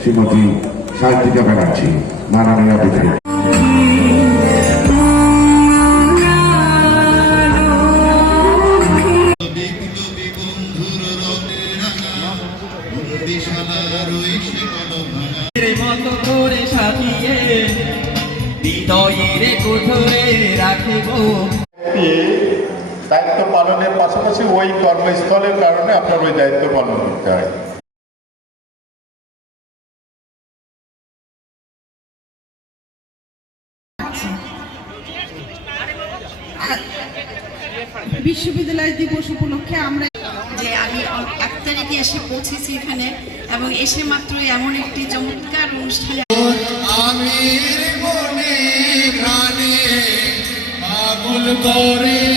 শ্রীমতী সাহিত্যিকা ব্যানার্জি মাননীয় বিধায়ক। দায়িত্ব পালনের পাশাপাশি ওই কর্মস্থলের কারণে আপনার ওই দায়িত্ব পালন করতে হয়। বিশ্ববিদ্যালয় দিবস উপলক্ষে আমরা যে আমি 1 তারিখে এসে পৌঁছেছি এখানে এবং এসে মাত্র এমন একটি চমৎকার অনুষ্ঠানে আমি